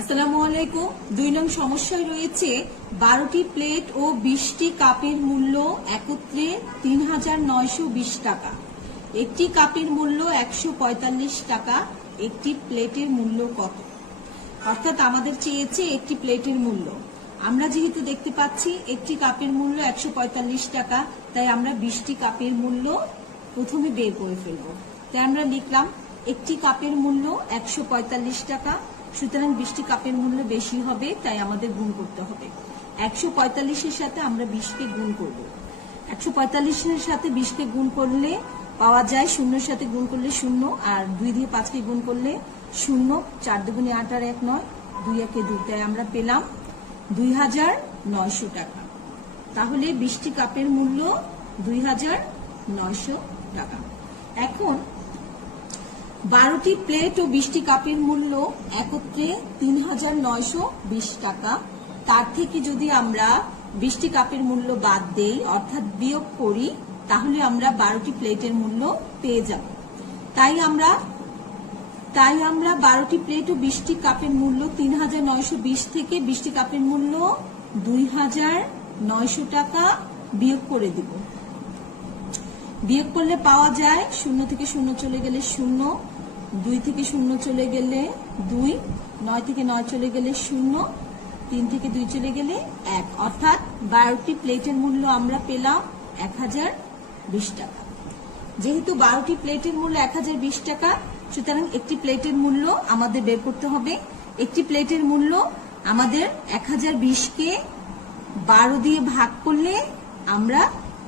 আসসালামু আলাইকুম। 2 নং সমস্যায় রয়েছে 12টি প্লেট ও 20টি কাপের মূল্য একত্রে ৩৯২০ টাকা। একটি কাপের মূল্য ১৪৫ টাকা। একটি প্লেটের মূল্য কত? অর্থাৎ আমাদের চেয়েছে একটি প্লেটের মূল্য। আমরা যেহেতু দেখতে পাচ্ছি একটি কাপের মূল্য ১৪৫ টাকা, তাই আমরা 20টি কাপের মূল্য প্রথমে বের করে ফেলব। তাই আমরা লিখলাম একটি কাপের মূল্য ১৪৫ টাকা, সুতরাং 20টি কাপের মূল্য বেশি হবে, তাই আমাদের গুণ করতে হবে। ১৪৫-এর সাথে আমরা 20কে গুণ করব। ১৪৫-এর সাথে 20কে গুণ করলে পাওয়া যায়, শূন্যের সাথে গুণ করলে 0, আর 2 দিয়ে 5কে গুণ করলে 0, 4 দুগুণে 8 আর 1 9, 2 একে 2, তাই আমরা পেলাম 2900 টাকা। তাহলে 20টি কাপের মূল্য 2900 টাকা। এখন 12টি প্লেট ও 20টি কাপের মূল্য একত্রে ৩৯২০ টাকা। তার থেকে যদি আমরা 20টি কাপের মূল্য বাদ দেই, অর্থাৎ বিয়োগ করি, তাহলে আমরা 12টি প্লেটের মূল্য পেয়ে যাব। তাই আমরা 12টি প্লেট ও 20টি কাপের মূল্য ৩৯২০ থেকে 20টি কাপের মূল্য 2900 টাকা বিয়োগ করে দিব। বিয়োগ করলে পাওয়া যায় 0 থেকে 0 চলে গেলে 0, 2 থেকে 0 চলে গেলে 2, 9 থেকে 9 চলে গেলে 0, 3 থেকে 2 চলে গেলে 1, অর্থাৎ 12টি প্লেটের মূল্য আমরা পেলাম 1020 টাকা। যেহেতু 12টি প্লেটের মূল্য 1020 টাকা, সুতরাং একটি প্লেটের মূল্য আমাদের বের করতে হবে। একটি প্লেটের মূল্য আমাদের 1020-কে 12 দিয়ে ভাগ করলে আমরা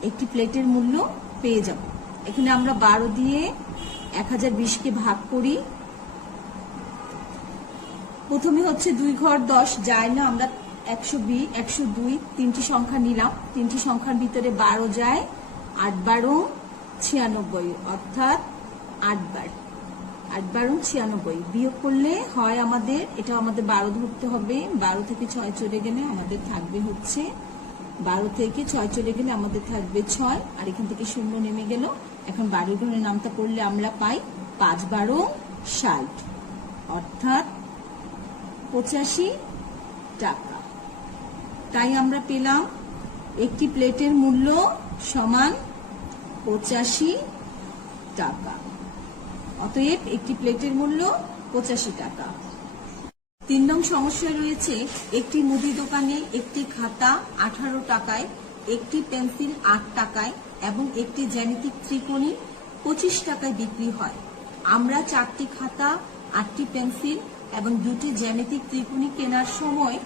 একটি প্লেটের মূল্য পেয়ে যাব। এখানে আমরা 12 দিয়ে 1020-কে ভাগ করি। প্রথমে হচ্ছে 2 ঘর 10 যায় না, আমরা 120, 102 তিনটি সংখ্যা নিলাম। তিনটি সংখ্যার ভিতরে 12 যায়, 8 12 96, অর্থাৎ 8 বার 96। বিয়োগ করলে হয় আমাদের, এটা আমাদের 12 ধরতে হবে। 12 থেকে 6 চলে গেলে আমাদের থাকবে হচ্ছে 12 থেকে 6 চলে গেলে আমাদের থাকবে 6, আর এখান থেকে 0 নেমে গেল। এখন 12 ঘরের নামটা করলে আমরা পাই 5 12 60, অর্থাৎ 85 টাকা। তাই আমরা পেলাম একটি প্লেটের মূল্য সমান 85 টাকা। অতএব একটি প্লেটের মূল্য 85 টাকা। 3 নং সমস্যা রয়েছে একটি মুদি দোকানে একটি খাতা 18 টাকায়, একটি পেন্সিল 8 টাকায় এবং একটি জ্যামিতিক ত্রিকোণী 25 টাকায় বিক্রি হয়। আমরা 4টি খাতা, 8টি পেন্সিল এবং 2টি জ্যামিতিক ত্রিকোণী কেনার সময়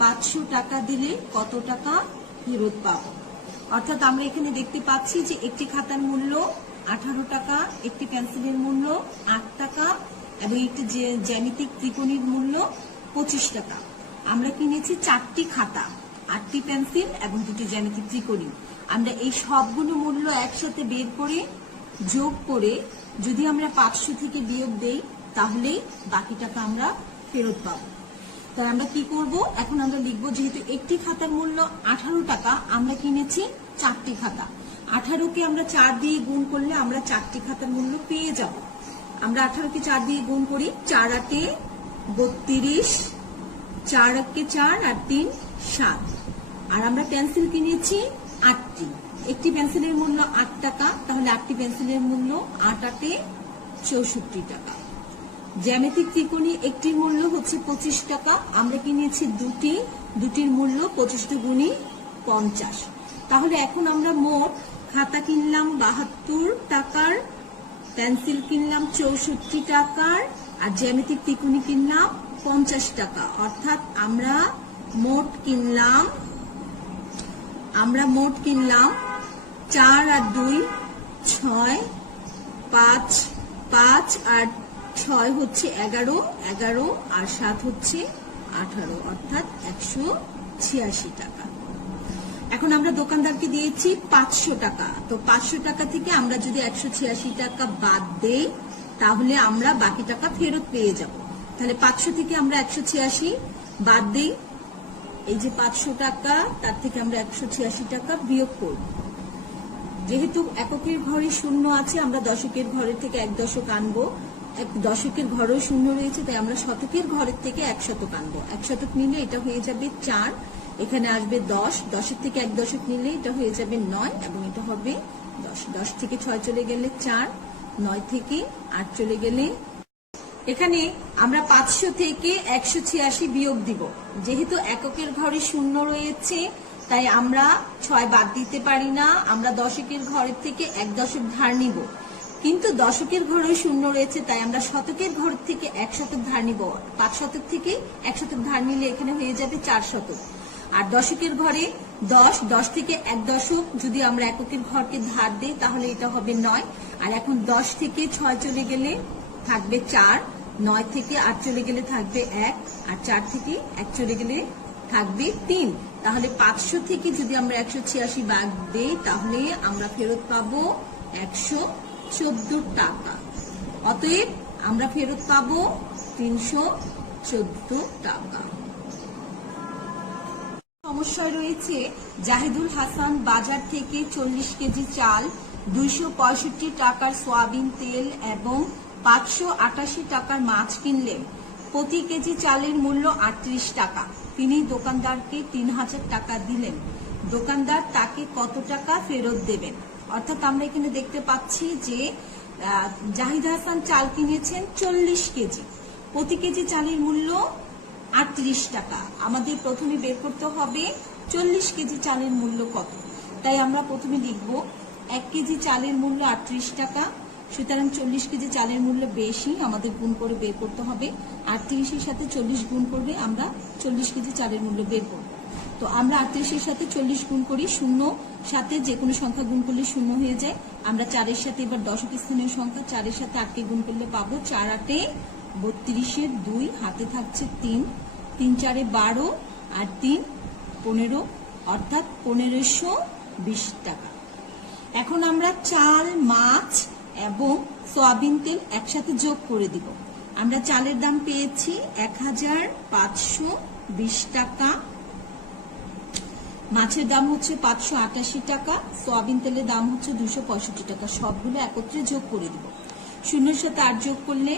500 টাকা দিলে কত টাকা ফেরত পাব? অর্থাৎ আমরা এখানে দেখতে পাচ্ছি যে একটি খাতার মূল্য 18 টাকা, একটি পেন্সিলের মূল্য 8 টাকা এবং একটি জ্যামিতিক ত্রিকোণীর মূল্য 25 টাকা। আমরা কিনেছি 4টি খাতা, 8টি পেন্সিল এবং 2টি জ্যামিতিক ত্রিকোণী। আমরা এই সবগুলো মূল্য একসাথে বের করে যোগ করে যদি আমরা 500 থেকে বিয়োগ দেই, তাহলে বাকি টাকা আমরা ফেরত পাব। তাই আমরা কি করব? এখন আমরা লিখব, যেহেতু একটি খাতার মূল্য 18 টাকা, আমরা কিনেছি 4টি খাতা। 18কে আমরা 4 দিয়ে গুণ করলে আমরা 4টি খাতার মূল্য পেয়ে যাব। আমরা 18কে 4 দিয়ে গুণ করি, 4 8 32, 4 1 4 আর 3 7। আর আমরা পেন্সিল কিনেছি 8টি। একটি পেন্সিলের মূল্য 8 টাকা, তাহলে 8টি পেন্সিলের মূল্য 8 8 64 টাকা। জ্যামিতিক ত্রিকোণী একটির মূল্য হচ্ছে 25 টাকা, আমরা কিনেছি 2টি, 2টির মূল্য 25 গুণি 50। তাহলে এখন আমরা মোট খাতা কিনলাম 72 টাকার, পেন্সিল কিনলাম 64 টাকার, আর জ্যামিতিক ত্রিকোণী কিনলাম 50 টাকা। অর্থাৎ আমরা মোট কিনলাম 4 আর 2 6, 5 5 আর 6 হচ্ছে 11, 11 আর 7 হচ্ছে 18, অর্থাৎ 186 টাকা। এখন আমরা দোকানদারকে দিয়েছি 500 টাকা, তো 500 টাকা থেকে আমরা যদি 186 টাকা বাদ দেই, তাহলে আমরা বাকি টাকা ফেরত পেয়ে যাব। তাহলে 500 থেকে আমরা 186 বাদ দেই, এই যে 500 টাকা, তার থেকে আমরা 186 টাকা বিয়োগ করব। যেহেতু এককের ঘরে 0 আছে, আমরা দশকের ঘরের থেকে 1 দশক আনবো, দশকের ঘরেও শূন্য রয়েছে, তাই আমরা শতকের ঘরের থেকে 1 শতক আনবো। 1 শতক নিলে এটা হয়ে যাবে 4, এখানে আসবে 10, 10-এর থেকে 1 দশক নিলে এটা হয়ে যাবে 9 এবং এটা হবে 10। 10 থেকে 6 চলে গেলে 4, 9 থেকে 8 চলে গেলে, এখানে আমরা 500 থেকে 186 বিয়োগ দিব। যেহেতু এককের ঘরে শূন্য রয়েছে তাই আমরা 6 বাদ দিতে পারি না, আমরা দশকের ঘরের থেকে 1 দশক ধার নিব। কিন্তু দশকের ঘরেও শূন্য রয়েছে তাই আমরা শতকের ঘর থেকে 1 শতক ধার নিব। 5 শতক থেকে 1 শতক ধার নিলে এখানে হয়ে যাবে 4 শতক। আর দশকের ঘরে 10, 10 থেকে 1 দশক যদি আমরা এককের ঘরকে ধার দেই তাহলে এটা হবে 9। আর এখন 10 থেকে 6 চলে গেলে থাকবে 4, 9 থেকে 8 চলে গেলে থাকবে 1, আর 4 থেকে 1 চলে গেলে থাকবে 3। তাহলে 500 থেকে যদি আমরা 186 বাদ দেই তাহলে আমরা ফেরত পাবো 114 টাকা। অতএব আমরা ফেরত পাবো 314 টাকা। সমস্যায় রয়েছে জাহিদুল হাসান বাজার থেকে 40 কেজি চাল, 265 টাকার সয়াবিন তেল এবং 588 টাকার মাছ কিনলেন। প্রতি কেজি চালের মূল্য 38 টাকা। তিনি দোকানদারকে 3000 টাকা দিলেন। দোকানদার তাকে কত টাকা ফেরত দেবেন? অর্থাৎ আমরা এখানে দেখতে পাচ্ছি যে জাহিদ হাসান চাল কিনেছেন 40 কেজি, প্রতি কেজি চালের মূল্য 38 টাকা। আমাদের প্রথমে বের করতে হবে 40 কেজি চালের মূল্য কত। তাই আমরা প্রথমে লিখব 1 কেজি চালের মূল্য 38 টাকা, সুতরাং 40 কেজি চালের মূল্য বেশি, আমাদের গুণ করে বের করতে হবে। 38-এর সাথে 40 গুণ করবে আমরা 40 কেজি চালের মূল্য বের করব। তো আমরা 38-এর সাথে 40 গুণ করি, শূন্য সাথে যে কোনো সংখ্যা গুণ করলে শূন্য হয়ে যায়। আমরা 4-এর সাথে এবার দশক স্থানীয় সংখ্যা 4-এর সাথে 8কে গুণ করলে পাবো 4 8 32-এর 2, হাতে থাকছে 3, 3 4 12 আর 3 15, অর্থাৎ 1520 টাকা। এখন আমরা চাল, মাছ এবং সয়াবিন তেল একসাথে যোগ করে দিব। আমরা চালের দাম পেয়েছি 1520 টাকা, মাছের দাম হচ্ছে 588 টাকা, সয়াবিন তেলের দাম হচ্ছে 265 টাকা। সবগুলো একত্রে যোগ করে দিব। 0-এর সাথে 8 যোগ করলে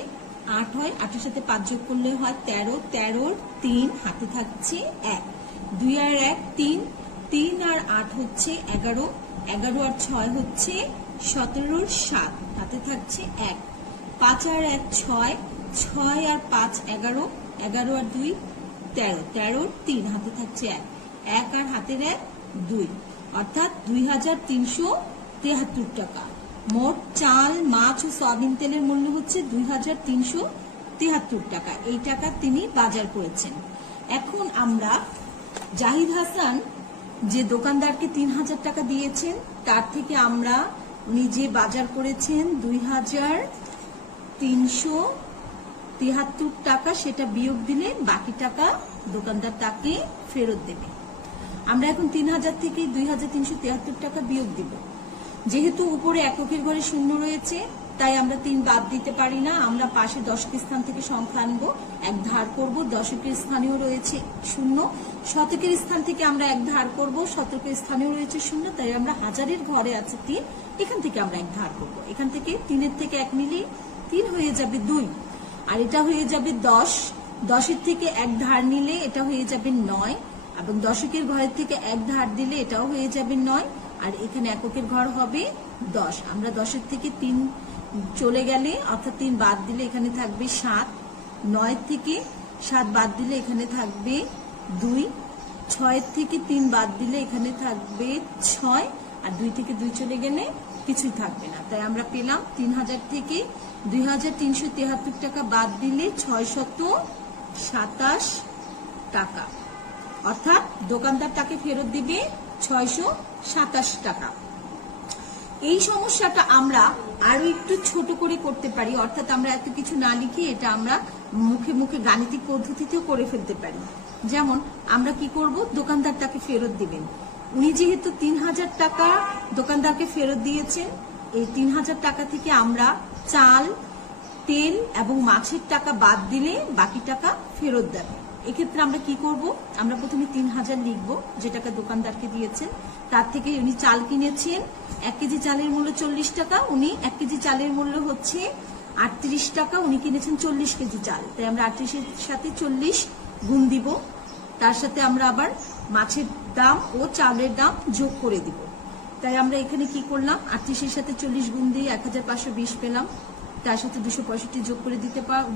8 হয়, 8-এর সাথে 5 যোগ করলে হয় 13, 13-র 3, হাতে থাকছে 1, 2 আর 1 3, 3 আর 8 হচ্ছে 11, 11 আর 6 হচ্ছে 17-র 7, হাতে থাকছে 1, 5 আর 1 6, 6 আর 5 11, 11 আর 2 13, 13-র 3, হাতে থাকছে 1, 1 আর হাতের 1 2, অর্থাৎ 2373 টাকা। মোট চাল, মাছ ও সয়াবিন তেলের মূল্য হচ্ছে 2373 টাকা। এই টাকা তিনি বাজার করেছেন। এখন আমরা জাহিদ হাসান যে দোকানদারকে 3000 টাকা দিয়েছেন তার থেকে আমরা নিজে বাজার করেছেন 2373 টাকা, সেটা বিয়োগ দিলে বাকি টাকা দোকানদার তাকে ফেরত দেবে। আমরা এখন 3000 থেকে 2373 টাকা বিয়োগ দিব। যেহেতু উপরে এককের ঘরে শূন্য রয়েছে তাই আমরা 3 বাদ দিতে পারি না, আমরা পাশে দশকের স্থান থেকে সংখ্যা আনবো, 1 ধার করব। দশকের স্থানেও রয়েছে শূন্য, শতকের স্থান থেকে আমরা 1 ধার করব, শতকের স্থানেও রয়েছে শূন্য, তাই আমরা হাজারের ঘরে আছে 3, এখান থেকে আমরা 1 ধার করব। এখান থেকে 3-এর থেকে 1 নিলে 3 হয়ে যাবে 2, আর এটা হয়ে যাবে 10, 10-এর থেকে 1 ধার নিলে এটা হয়ে যাবে 9, এবং দশকের ঘরের থেকে 1 ধার দিলে এটাও হয়ে যাবে 9, আর এখানে এককের ঘর হবে 10। আমরা 10-এর থেকে 3 চলে গেলে অর্থাৎ 3 বাদ দিলে এখানে থাকবে 7, 9 থেকে 7 বাদ দিলে এখানে থাকবে 2, 6 থেকে 3 বাদ দিলে এখানে থাকবে 6, আর 2 থেকে 2 চলে গেলে কিছুই থাকবে না। তাই আমরা পেলাম 3000 থেকে 2373 টাকা বাদ দিলে 627 টাকা, অর্থাৎ দোকানদার তাকে ফেরত দিবে 627 টাকা। এই সমস্যাটা আমরা আরো একটু ছোট করে করতে পারি, অর্থাৎ আমরা এত কিছু না লিখে এটা আমরা মুখে মুখে গাণিতিক পদ্ধতিতেও করে ফেলতে পারি। যেমন আমরা কি করব, দোকানদার তাকে ফেরত দিবেন। উনি যেহেতু 3000 টাকা দোকানদারকে ফেরত দিয়েছেন, এই 3000 টাকা থেকে আমরা চাল, তেল এবং মাছের টাকা বাদ দিলে বাকি টাকা ফেরত দেবে। এক্ষেত্রে আমরা কি করব, আমরা প্রথমে 3000 লিখব যে টাকা দোকানদারকে দিয়েছেন। তার থেকে উনি চাল কিনেছেন, 1 কেজি চালের মূল্য 40 টাকা, উনি 1 কেজি চালের মূল্য হচ্ছে 38 টাকা, উনি কিনেছেন 40 কেজি চাল, তাই আমরা 38-এর সাথে 40 গুণ দিব। তার সাথে আমরা আবার মাছের দাম ও চালের দাম যোগ করে দিব। তাই আমরা এখানে কি করলাম, 38-এর সাথে 40 গুণ দিয়ে 1520 পেলাম, তার সাথে 265 যোগ করে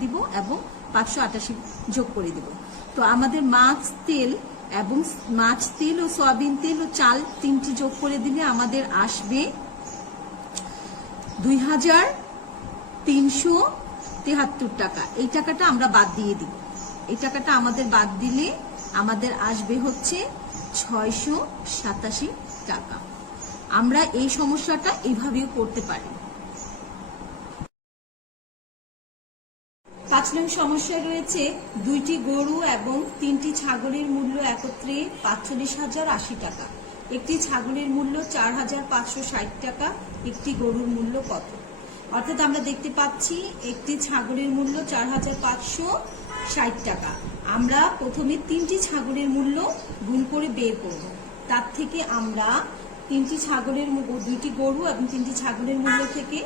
দিব এবং 588 যোগ করে দিব। তো আমাদের মাছ তেল ও সয়াবিন তেল ও চাল তিনটি যোগ করে দিলে আমাদের আসবে 2373 টাকা। এই টাকাটা আমরা বাদ দিয়ে দিব। এই টাকাটা আমাদের বাদ দিলে আমাদের আসবে হচ্ছে 687 টাকা। আমরা এই সমস্যাটা এইভাবেও করতে পারি। 5 নং সমস্যায় রয়েছে 2টি গরু এবং 3টি ছাগলের মূল্য একত্রে 45,080 টাকা। একটি ছাগলের মূল্য 4,560 টাকা। একটি গরুর মূল্য কত? অর্থাৎ আমরা দেখতে পাচ্ছি একটি ছাগলের মূল্য 4,560 টাকা। আমরা প্রথমে 3টি ছাগলের মূল্য গুণ করে বের করব। তার থেকে আমরা 2টি গরু এবং 3টি ছাগলের মূল্য থেকে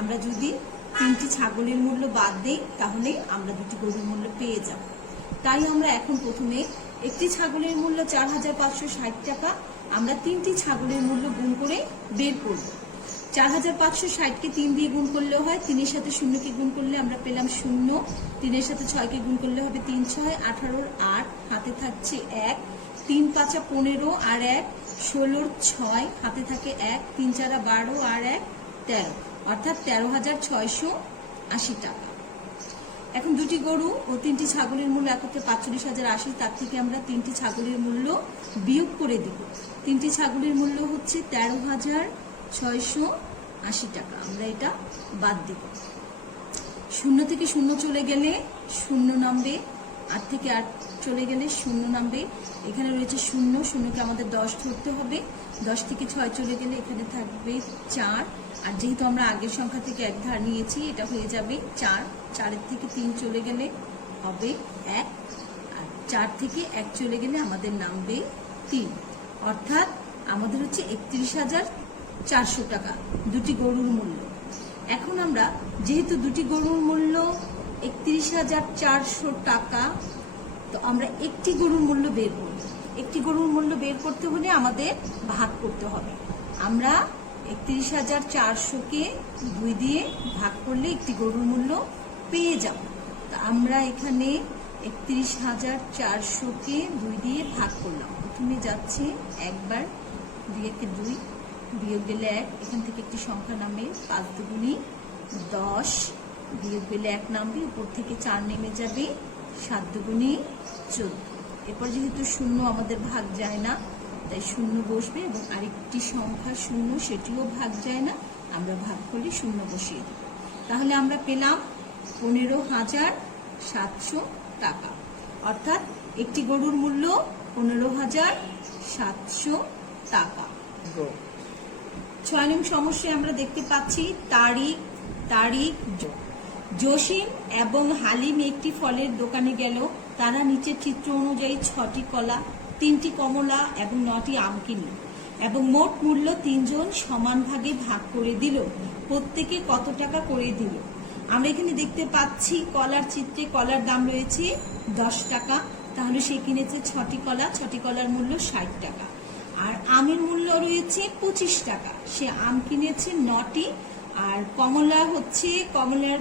আমরা যদি 3টি ছাগলের মূল্য বাদ দেই তাহলে আমরা 2টি গরুর মূল্য পেয়ে যাব। তাই আমরা এখন প্রথমে একটি ছাগলের মূল্য 4,560 টাকা, আমরা 3টি ছাগলের মূল্য গুণ করে বের করব। 4,560-কে 3 দিয়ে গুণ করলে হয়, 3-এর সাথে 0-কে গুণ করলে আমরা পেলাম 0, 3-এর সাথে 6-কে গুণ করলে হবে 3 × 6 = 18, 8 হাতে থাকছে 1, 3 × 5 = 15 আর 1 16, 6 হাতে থাকে 1, 3 × 4 = 12 আর 1 13, অর্থাৎ 13,680 টাকা। এখন 2টি গরু ও 3টি ছাগলের মূল্য একত্রে 45,080, তার থেকে আমরা 3টি ছাগলের মূল্য বিয়োগ করে দিব। 3টি ছাগলের মূল্য হচ্ছে 13,680 টাকা। আমরা এটা বাদ দিব। 0 থেকে 0 চলে গেলে 0 নামবে, 8 থেকে 8 চলে গেলে 0 নামবে। এখানে রয়েছে 0, 0-কে আমাদের 10 ধরতে হবে। 10 থেকে 6 চলে গেলে এখানে থাকবে 4, আর যেহেতু আমরা আগের সংখ্যা থেকে 1 ধার নিয়েছি এটা হয়ে যাবে 4। 4-এর থেকে 3 চলে গেলে হবে 1, আর 4 থেকে 1 চলে গেলে আমাদের নামবে 3, অর্থাৎ আমাদের হচ্ছে 31,400 টাকা 2টি গরুর মূল্য। এখন আমরা যেহেতু 2টি গরুর মূল্য 31,400 টাকা, তো আমরা একটি গরুর মূল্য বের করব। একটি গরুর মূল্য বের করতে হলে আমাদের ভাগ করতে হবে। আমরা 31,400-কে 2 দিয়ে ভাগ করলে একটি গরুর মূল্য পেয়ে যাব। তা আমরা এখানে 31,400-কে 2 দিয়ে ভাগ করলাম। প্রথমে যাচ্ছে একবার, 2-একে 2, বিয়োগ গেলে 1, এখান থেকে একটি সংখ্যা নামে 5 দুগুণী 10, বিয়োগ গেলে 1 নামবে, উপর থেকে 4 নেমে যাবে, 7 দুগুণী 14। এরপর যেহেতু 0 আমাদের ভাগ যায় না তাই 0 বসবে, এবং আরেকটি সংখ্যা 0 সেটিও ভাগ যায় না, আমরা ভাগ করলে 0 বসিয়ে দেব। তাহলে আমরা পেলাম 15,700 টাকা। অর্থাৎ একটি গরুর মূল্য 15,700 টাকা। 6 নং সমস্যায় আমরা দেখতে পাচ্ছি তারিখ জসিম এবং হালিম একটি ফলের দোকানে গেল। তারা নিচের চিত্র অনুযায়ী 6টি কলা, 3টি কমলা এবং 9টি আম কিনল এবং মোট মূল্য 3 জন সমান ভাগে ভাগ করে দিল। প্রত্যেকে কত টাকা করে দিল? আমরা এখানে দেখতে পাচ্ছি কলার চিত্রে কলার দাম রয়েছে 10 টাকা, তাহলে সে কিনেছে 6টি কলা, 6টি কলার মূল্য 60 টাকা। আর আমের মূল্য রয়েছে 25 টাকা, সে আম কিনেছে 9টি। আর কমলার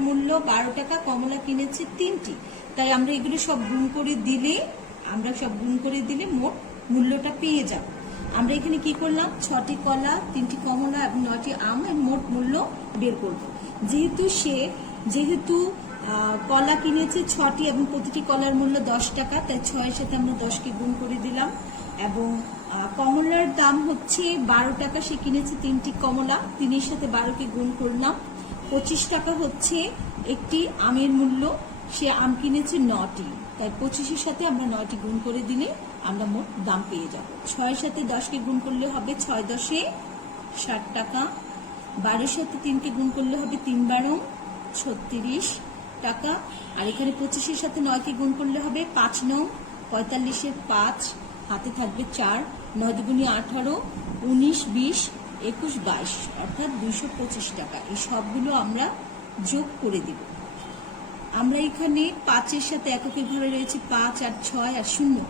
মূল্য 12 টাকা, কমলা কিনেছে 3টি। তাই আমরা এগুলো সব গুণ করে দিলে মোট মূল্যটা পেয়ে যাব। আমরা এখানে কি করলাম, 6টি কলা, 3টি কমলা এবং 9টি আম এর মোট মূল্য বের করব। যেহেতু কলা কিনেছে 6টি এবং প্রতিটি কলার মূল্য 10 টাকা, তাই 6-এর সাথে আমরা 10কে গুণ করে দিলাম। এবং কমলার দাম হচ্ছে 12 টাকা, সে কিনেছে 3টি কমলা, 3-এর সাথে 12কে গুণ করলাম। 25 টাকা হচ্ছে একটি আমের মূল্য, সে আম কিনেছে 9টি, তাই 25-এর সাথে আমরা 9টি গুণ করে দিলে আমরা মোট দাম পেয়ে যাব। 6-এর সাথে 10কে গুণ করলে হবে 6 × 10 = 60 টাকা। 12-এর সাথে 3কে গুণ করলে হবে 3 × 12 = 36 টাকা। আর এখানে 25-এর সাথে 9কে গুণ করলে হবে 5 × 9 = 45, 5 হাতে থাকবে 4, 9 দুগুণী 18, 19, 20, 21, 22, অর্থাৎ 225 টাকা। এই সবগুলো আমরা যোগ করে দিব। আমরা এখানে 5-এর সাথে এককের ঘরে রয়েছে 5 আর 6 আর 0।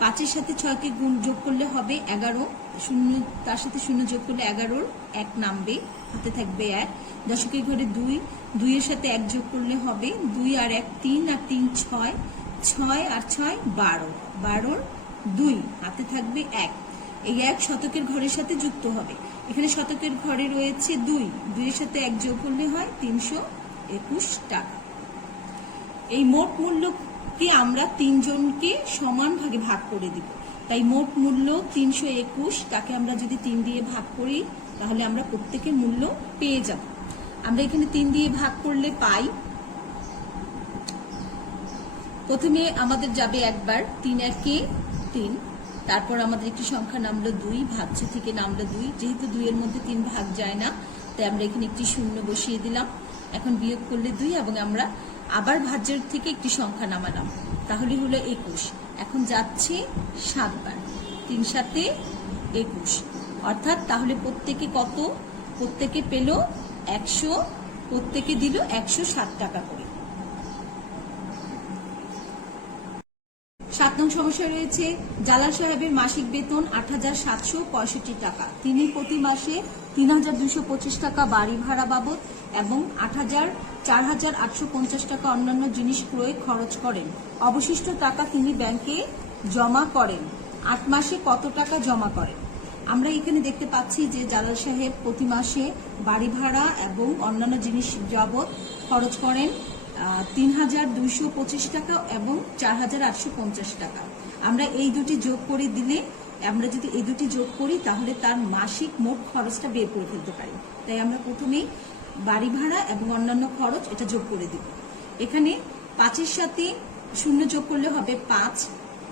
5-এর সাথে 6কে গুণ যোগ করলে হবে 11, 0 তার সাথে 0 যোগ করলে 11-র 1 নামবে, হাতে থাকবে 1। দশকের ঘরে 2, 2-এর সাথে 1 যোগ করলে হবে 2 আর 1 3 আর 3 6, 6 আর 6 12, 12-র 2, হাতে থাকবে 1। এই 1 শতকের ঘরের সাথে যুক্ত হবে। এখানে শতকের ঘরে রয়েছে 2, 2-এর সাথে 1 যোগ করলে হয় 321 টাকা। এই মোট মূল্যকে আমরা 3 জনকে সমান ভাগে ভাগ করে দিব। তাই মোট মূল্য 321, তাকে আমরা যদি 3 দিয়ে ভাগ করি তাহলে আমরা প্রত্যেকের মূল্য পেয়ে যাব। আমরা এখানে 3 দিয়ে ভাগ করলে পাই, প্রথমে আমাদের যাবে একবার 3 একে 3, তারপর আমাদের একটি সংখ্যা নামলো 2, ভাজ্য থেকে নামলো 2। যেহেতু 2 এর মধ্যে 3 ভাগ যায় না, তাই আমরা এখানে একটি 0 বসিয়ে দিলাম। এখন বিয়োগ করলে 2 এবং আমরা আবার ভাজ্যের থেকে একটি সংখ্যা নামালাম, তাহলে হলো 21। এখন যাচ্ছে 7 বার, 3 সাথে 21, অর্থাৎ তাহলে প্রত্যেকে কত? প্রত্যেকে পেল 100, প্রত্যেকে দিল 107 টাকা করে। 7 নং সমস্যায় রয়েছে জালাল সাহেবের মাসিক বেতন 8,765 টাকা। তিনি প্রতি মাসে 3,225 টাকা বাড়ি ভাড়া বাবদ এবং 4,850 টাকা অন্যান্য জিনিস ক্রয়ে খরচ করেন। অবশিষ্ট টাকা তিনি ব্যাংকে জমা করেন। 8 মাসে কত টাকা জমা করেন? আমরা এখানে দেখতে পাচ্ছি যে জালাল সাহেব প্রতি মাসে বাড়ি ভাড়া এবং অন্যান্য জিনিস যাবত খরচ করেন 3,225 টাকা এবং 4,850 টাকা। আমরা এই দুটি যোগ করে দিলে, আমরা যদি এই দুটি যোগ করি তাহলে তার মাসিক মোট খরচটা বের করে ফেলতে পারি। তাই আমরা প্রথমেই বাড়ি ভাড়া এবং অন্যান্য খরচ এটা যোগ করে দিব। এখানে 5-এর সাথে 0 যোগ করলে হবে 5,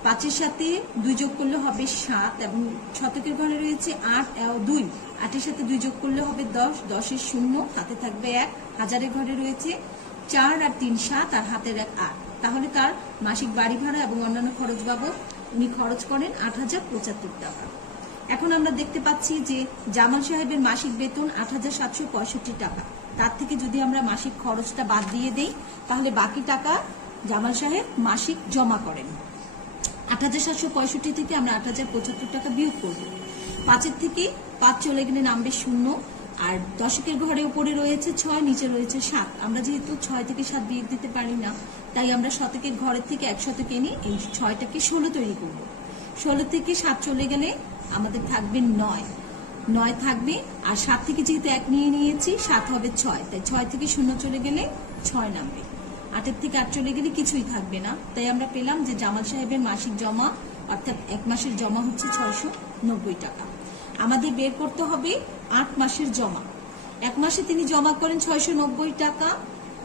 5-এর সাথে 2 যোগ করলে হবে 7 এবং শতকের ঘরে রয়েছে 8 2, 8-এর সাথে 2 যোগ করলে হবে 10, 10-এর 0, হাতে থাকবে 1। হাজারের ঘরে রয়েছে 4 আর 3 7 আর হাতের 1 8। তাহলে তার মাসিক বাড়ি ভাড়া এবং অন্যান্য খরচ বাবদ উনি খরচ করেন 8,075 টাকা। এখন আমরা দেখতে পাচ্ছি যে জামাল সাহেবের মাসিক বেতন 8,765 টাকা। তার থেকে যদি আমরা মাসিক খরচটা বাদ দিয়ে দেই তাহলে বাকি টাকা জামাল সাহেব মাসিক জমা করেন। 8,765 থেকে আমরা 8,075 টাকা বিয়োগ করব। 5-এর থেকে 5 চলে গেলে নামবে 0, আর দশকের ঘরে উপরে রয়েছে 6, নিচে রয়েছে 7। আমরা যেহেতু 6 থেকে 7 বিয়োগ দিতে পারি না, তাই আমরা শতকের ঘরের থেকে 1 শতক এনে এই 6টাকে 16 তৈরি করব। 16 থেকে 7 চলে গেলে আমাদের থাকবে 9, 9 থাকবে। আর 7 থেকে যেহেতু 1 নিয়ে নিয়েছি 7 হবে 6, তাই 6 থেকে 0 চলে গেলে 6 নামবে। 8-এর থেকে 8 চলে গেলে কিছুই থাকবে না। তাই আমরা পেলাম যে জামাল সাহেবের মাসিক জমা অর্থাৎ 1 মাসের জমা হচ্ছে 690 টাকা। আমাদের বের করতে হবে 8 মাসের জমা। 1 মাসে তিনি জমা করেন 690 টাকা,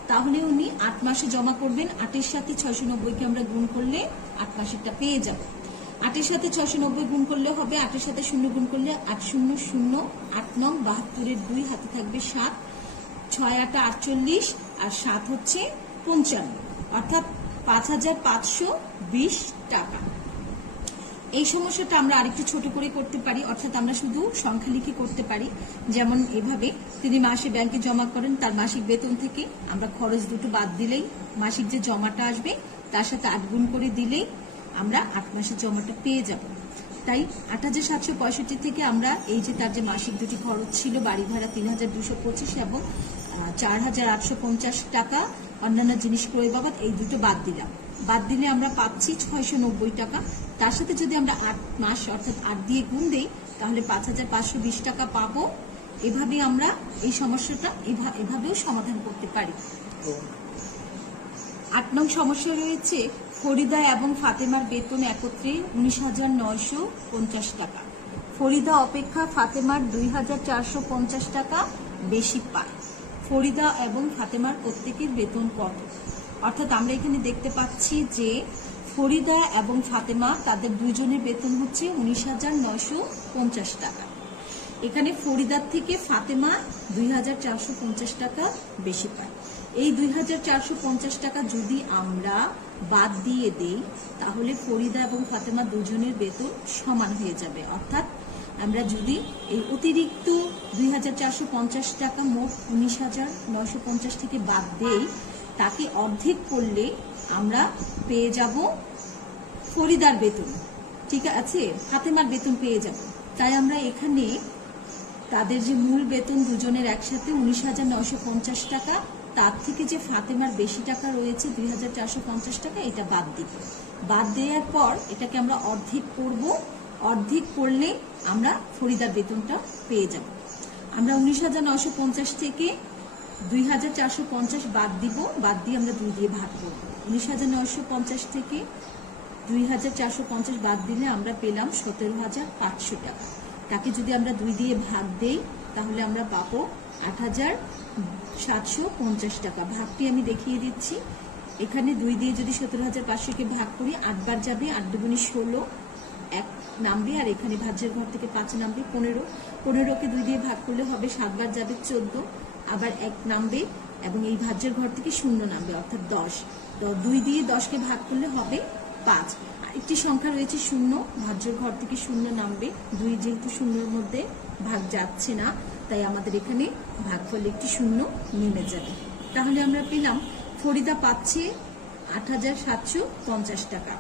তাহলে উনি 8 মাসে জমা করবেন। 8-এর সাথে 690-কে আমরা গুণ করলে 8 মাসেরটা পেয়ে যাব। 8-এর সাথে 690 গুণ করলে হবে, 8-এর সাথে 0 গুণ করলে 8 0 0, 8 9 72-এর 2, হাতে থাকবে 7, 6 8 48 আর 7 হচ্ছে 55, অর্থাৎ 5,520 টাকা। এই সমস্যাটা আমরা আরেকটু ছোট করে করতে পারি, অর্থাৎ আমরা শুধু সংখ্যা লিখে করতে পারি। যেমন এভাবে তিনি মাসে ব্যাংকে জমা করেন, তার মাসিক বেতন থেকে আমরা খরচ দুটো বাদ দিলেই মাসিক যে জমাটা আসবে তার সাথে 8 গুণ করে দিলেই আমরা 8 মাসের জমাটা পেয়ে যাব। তাই 8,765 থেকে আমরা এই যে তার যে মাসিক দুটি খরচ ছিল বাড়ি ভাড়া 3,225 এবং 4,850 টাকা অন্যান্য জিনিস ক্রয় বাবদ, এই দুটো বাদ দিলাম। বাদ দিলে আমরা পাচ্ছি 690 টাকা। তার সাথে যদি আমরা 8 মাস অর্থাৎ 8 দিয়ে গুণ দেই তাহলে 5,520 টাকা পাবো। এভাবে আমরা এই সমস্যাটা এভাবেও সমাধান করতে পারি। 8 নং সমস্যা রয়েছে ফরিদা এবং ফাতেমার বেতন একত্রে 19,950 টাকা। ফরিদা অপেক্ষা ফাতেমার 2,450 টাকা বেশি পায়। ফরিদা এবং ফাতেমার প্রত্যেকের বেতন কত? অর্থাৎ আমরা এখানে দেখতে পাচ্ছি যে ফরিদা এবং ফাতেমা তাদের দুইজনের বেতন হচ্ছে 19,950 টাকা। এখানে ফরিদার থেকে ফাতেমা 2,450 টাকা বেশি পায়। এই 2,450 টাকা যদি আমরা বাদ দিয়ে দেই তাহলে ফরিদা এবং ফাতেমা দুজনের বেতন সমান হয়ে যাবে। অর্থাৎ আমরা যদি এই অতিরিক্ত ২,৪৫০ টাকা মোট ১৯,৯৫০ থেকে বাদ দেই, তাকে অর্ধেক করলে আমরা পেয়ে যাব ফরিদার বেতন। ঠিক আছে, ফাতেমার বেতন পেয়ে যাব। তাই আমরা এখানে তাদের যে মূল বেতন দুজনের একসাথে ১৯,৯৫০ টাকা, তার থেকে যে ফাতেমার বেশি টাকা রয়েছে ২,৪৫০ টাকা, এটা বাদ দিব। বাদ দেওয়ার পর এটাকে আমরা অর্ধেক করব। অর্ধেক করলে আমরা ফরিদার বেতনটা পেয়ে যাব। আমরা ১৯,৯৫০ থেকে ২,৪৫০ বাদ দিব। বাদ দিয়ে আমরা 2 দিয়ে ভাগ করব। ১৯,৯৫০ থেকে ২,৪৫০ বাদ দিলে আমরা পেলাম ১৭,৫০০ টাকা। তাকে যদি আমরা 2 দিয়ে ভাগ দেই তাহলে আমরা পাবো ৮,৭৫০ টাকা। ভাগটি আমি দেখিয়ে দিচ্ছি। এখানে 2 দিয়ে যদি ১৭,৫০০কে ভাগ করি, 8 বার যাবে, 8 দুগুণে 16, 1 নামবে, আর এখানে ভাজ্যের ঘর থেকে 5 নামবে, 15। 15কে 2 দিয়ে ভাগ করলে হবে 7 বার যাবে, 14, আবার 1 নামবে এবং এই ভাজ্যের ঘর থেকে 0 নামবে, অর্থাৎ 10। 2 দিয়ে 10কে ভাগ করলে হবে 5। একটি সংখ্যা রয়েছে 0, ভাজ্যের ঘর থেকে 0 নামবে। 2 যেহেতু 0-এর মধ্যে ভাগ যাচ্ছে না, তাই আমাদের এখানে ভাগফলে একটি 0 নেমে যাবে। তাহলে আমরা পেলাম ফরিদা পাচ্ছে ৮,৭৫০ টাকা।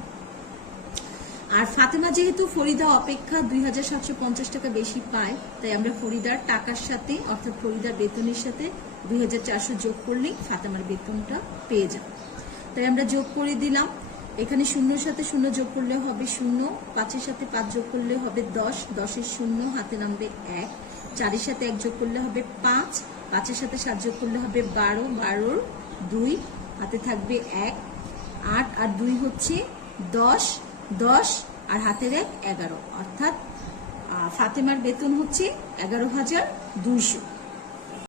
আর ফাতেমা যেহেতু ফরিদা অপেক্ষা ২,৭৫০ টাকা বেশি পায়, তাই আমরা ফরিদার টাকার সাথে অর্থাৎ ফরিদার বেতনের সাথে ২,৪০০ যোগ করলেই ফাতেমার বেতনটা পেয়ে যাব। তাই আমরা যোগ করে দিলাম। এখানে 0-এর সাথে 0 যোগ করলে হবে 0, 5-এর সাথে 5 যোগ করলে হবে 10, 10-এর 0 হাতে নামবে 1, 4-এর সাথে 1 যোগ করলে হবে 5, 5-এর সাথে 7 যোগ করলে হবে 12, 12-র 2 হাতে থাকবে 1, 8 আর 2 হচ্ছে 10, 10 আর হাতের 1 11, অর্থাৎ ফাতেমার বেতন হচ্ছে 11,200।